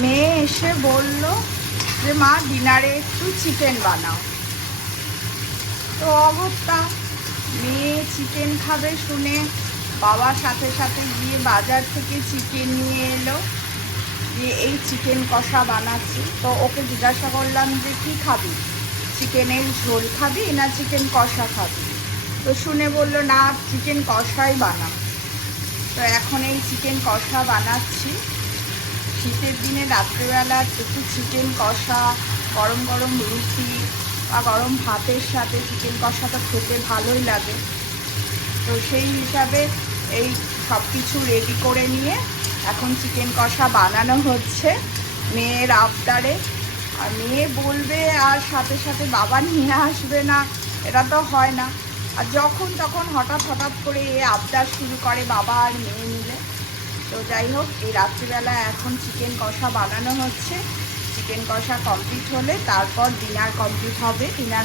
মেয়ে এসে বলল যে মা ডিনারে একটু চিকেন বানাও। তো অগত্যা মেয়ে চিকেন খাবে শুনে বাবার সাথে সাথে গিয়ে বাজার থেকে চিকেন নিয়ে এলো, দিয়ে এই চিকেন কষা বানাচ্ছি। তো ওকে জিজ্ঞাসা করলাম যে কী খাবি, চিকেনের ঝোল খাবি না চিকেন কষা খাবি? তো শুনে বলল না, চিকেন কষাই বানাও। তো এখন এই চিকেন কষা বানাচ্ছি। শীতের দিনে রাত্রিবেলা একটু চিকেন কষা গরম গরম রুটি বা গরম ভাতের সাথে চিকেন কষাটা খেতে ভালোই লাগে। তো সেই হিসাবে এই সব কিছু রেডি করে নিয়ে এখন চিকেন কষা বানানো হচ্ছে মেয়ের আবদারে। আর মেয়ে বলবে আর সাথে সাথে বাবা নিয়ে আসবে না, এটা তো হয় না। আর যখন তখন হঠাৎ হঠাৎ করে এ আবদার শুরু করে বাবা আর মেয়ে মিলে। তো যাই হোক, এই রাত্রিবেলা এখন চিকেন কষা বানানো হচ্ছে। চিকেন কষা কমপ্লিট হলে তারপর ডিনার কমপ্লিট হবে। ডিনার